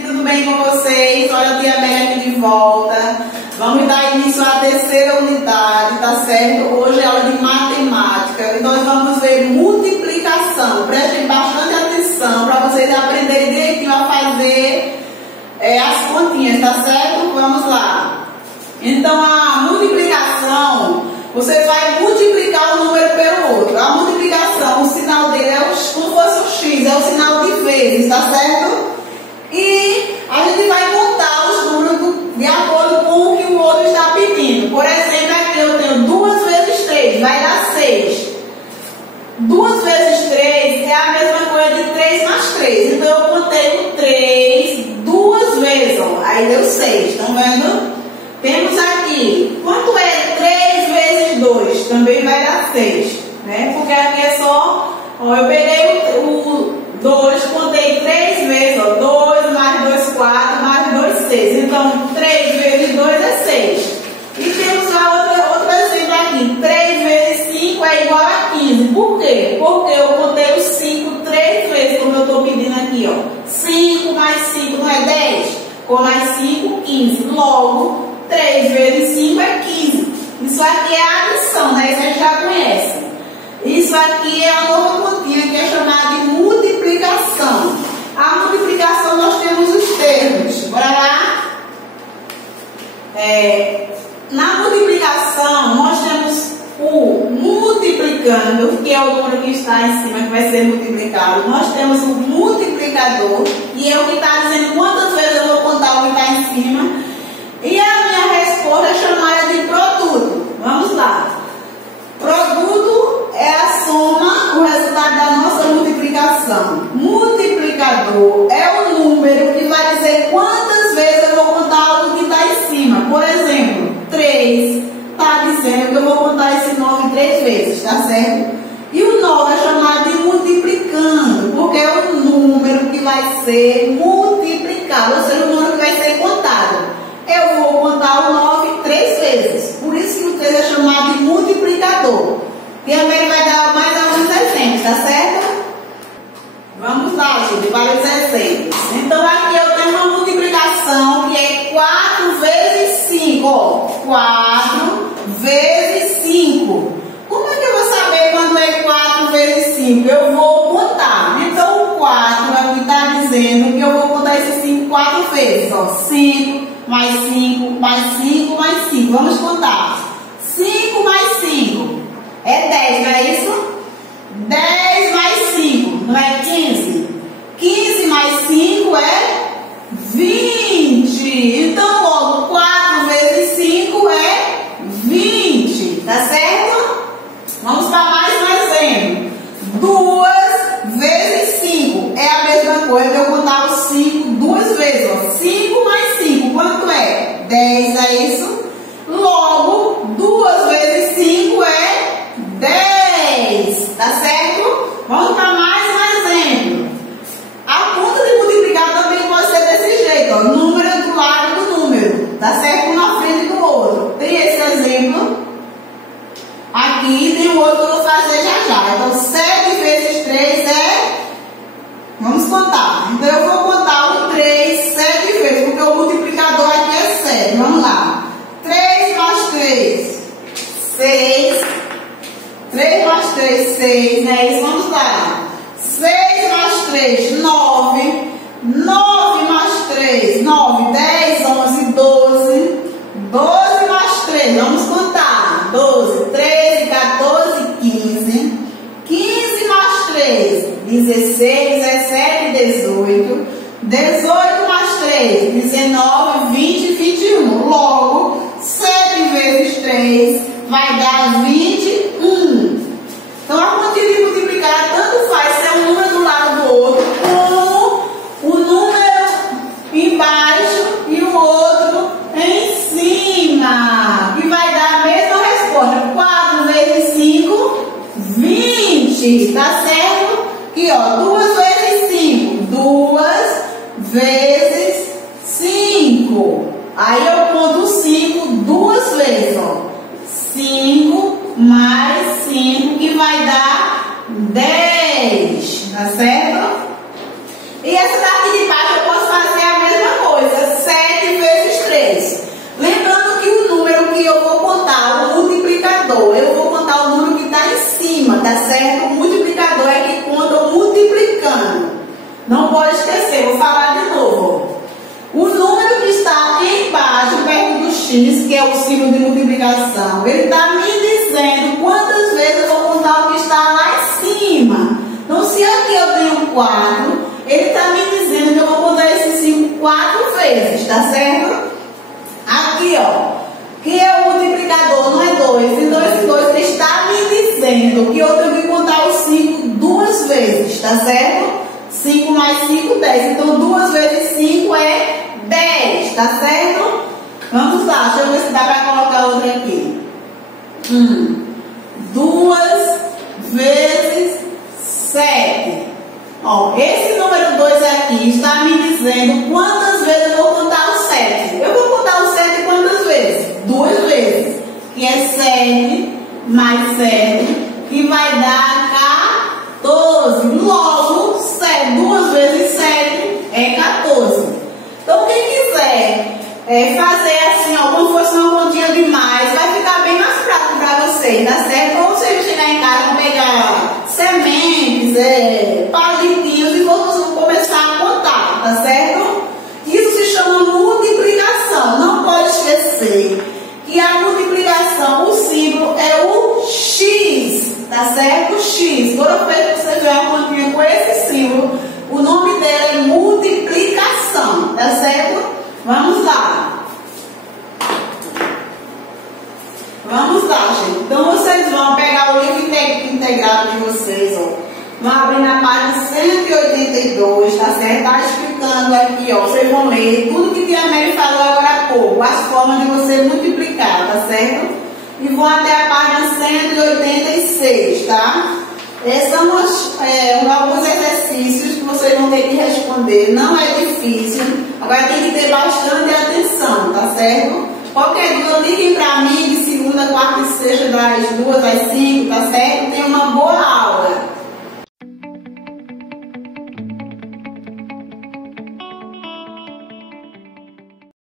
gente, tudo bem com vocês? Olha a tia Amélia aqui de volta. Vamos dar início à terceira unidade, tá certo? Hoje é aula de matemática e nós vamos ver multiplicação. Prestem bastante atenção para vocês aprenderem direitinho a fazer as continhas, tá certo? Vamos lá. Então a multiplicação, você vai multiplicar um número pelo outro. A multiplicação, o sinal dele é como fosse o X, é o sinal de vezes, tá certo? E a gente vai contar os números de acordo com o que o outro está pedindo. Por exemplo, aqui eu tenho 2 vezes 3, vai dar 6. 2 vezes 3 é a mesma coisa de 3 mais 3. Então eu contei o 3 2 vezes, ó. Aí deu 6, estão vendo? Temos aqui, quanto é 3 vezes 2? Também vai dar 6, né? Porque aqui é só, ó, eu peguei o 2, contei 3 vezes, ó, 2 mais 2, 4, mais 2, 6. Então, 3 vezes 2 é 6. E temos outro exemplo aqui, 3 vezes 5 é igual a 15. Por quê? Porque eu contei o 5 3 vezes, como eu estou pedindo aqui, ó. 5 mais 5 não é 10? Com mais 5, 15. Logo, 3 vezes 5 é 15. Isso aqui é a adição, né? Isso a gente já conhece. Isso aqui é a nova continha que é chamada de multiplicação. A multiplicação nós temos os termos. Bora lá? Na multiplicação nós temos o multiplicando, que é o número que está em cima, que vai ser multiplicado. Nós temos o multiplicador, que é o que está dizendo quantas vezes eu vou contar o que está em cima. E a minha resposta é chamada de produto. Vamos lá. Produto é a soma, o resultado da nossa multiplicação. Multiplicador é o número que vai dizer quantas vezes eu vou contar algo que está em cima. Por exemplo, 3 está dizendo que eu vou contar esse 9 3 vezes, tá certo? E o 9 é chamado de multiplicando, porque é o número que vai ser multiplicado, ou seja, o número que vai ser contado. Eu vou contar o 9 3 vezes. Por isso que o 3 é chamado de multiplicador. E a Mary vai dar mais alguns exemplos, tá certo? Vamos lá, gente, vários exemplos. Então aqui eu tenho uma multiplicação que é 4 vezes 5. Ó, 4 vezes 5. Como é que eu vou saber quando é 4 vezes 5? Eu vou contar. Então o 4 aqui está dizendo que eu vou contar esse 5 4 vezes. Ó, 5 mais 5 mais 5 mais 5. Vamos contar. 5 mais 5 é 10, não é isso? 10 mais 5 não é 15? 15 mais 5 é 20. Então, logo, 4 vezes 5 é 20. Tá certo? Vamos para mais um exemplo. 2 vezes 5 é a mesma coisa que eu contar o 5 2 vezes. Ó. 5 mais 5, quanto é? 10, é isso? Logo, 2 vezes 5 é 10. Tá certo? Vamos para mais um exemplo. A conta de multiplicar também pode ser desse jeito. Ó. Número do lado do número. Tá certo? Um na frente do outro. Tem esse exemplo. Aqui tem o outro que eu vou fazer já. Então, 7 vezes 3 é... Vamos contar. Então, eu vou contar o 3 7 vezes, porque o multiplicador aqui é 7. Vamos lá. 3 mais 3, 6. 3 mais 3, 6, né? Isso, vamos lá. 6 mais 3, 9. 9 mais 3, 9, 10, 11, 12. 12 mais 3, vamos contar. 12, 13, 14, 15. 15 mais 3, 16, 17, 18. 18 mais 3, 19, 20, 21. Logo, 7 vezes 3 vai dar 21. Então, a quantia de multiplicar tanto faz ser um número do lado do outro, como o número embaixo e o outro em cima, que vai dar a mesma resposta. 4 vezes 5, 20. Tá certo? Aqui, ó, 2 vezes 5. 2 vezes 5. Aí eu conto 5 2 vezes, ó. 5 mais 5, que vai dar 10. Tá certo? E essa daqui de baixo eu posso fazer a mesma certo? O multiplicador é que conta multiplicando. Não pode esquecer, vou falar de novo. O número que está embaixo, perto do x, que é o símbolo de multiplicação, ele está me dizendo quantas vezes eu vou contar o que está lá em cima. Então, se aqui eu tenho 4, ele está me dizendo que eu vou contar esse 5 4 vezes, tá certo? Aqui, ó, que é o multiplicador, não é 2. Então, esse 2 está me dizendo que eu tenho que contar o 5 2 vezes, tá certo? 5 mais 5, 10. Então, 2 vezes 5 é 10, tá certo? Vamos lá, deixa eu ver se dá para colocar outra aqui. 2 vezes 7. Ó, esse número 2 aqui está me dizendo quantas vezes eu vou contar o 7. Eu vou contar o 7 quantas vezes? 2 vezes. Que é 7 mais 7, que vai dar 14. Logo, 2 vezes 7 é 14. Então, quem quiser fazer assim, ó, como fosse uma continha demais, vai ficar bem mais prático para vocês, tá certo? Ou você chegar em casa, vão pegar sementes, palitinhos e vão começar a contar, tá certo? Isso se chama multiplicação. Não pode esquecer que a multiplicação, o símbolo é o X, tá certo? O X. Toda vez que você vê uma continha com esse símbolo, o nome dela é multiplicação, tá certo? Vamos lá. Vamos lá, gente. Então, vocês vão pegar o livro integrado de vocês, ó. Vão abrir na página 182, tá certo? Tá explicando aqui, ó. Vocês vão ler tudo que a Mary falou agora há pouco, as formas de você multiplicar, tá certo? E vão até a página 186, tá? São alguns exercícios que vocês vão ter que responder. Não é difícil. Agora tem que ter bastante atenção, tá certo? Qualquer dúvida, liguem pra mim de segunda, quarta e sexta, das 2 às 5, tá certo? Tenha uma boa aula.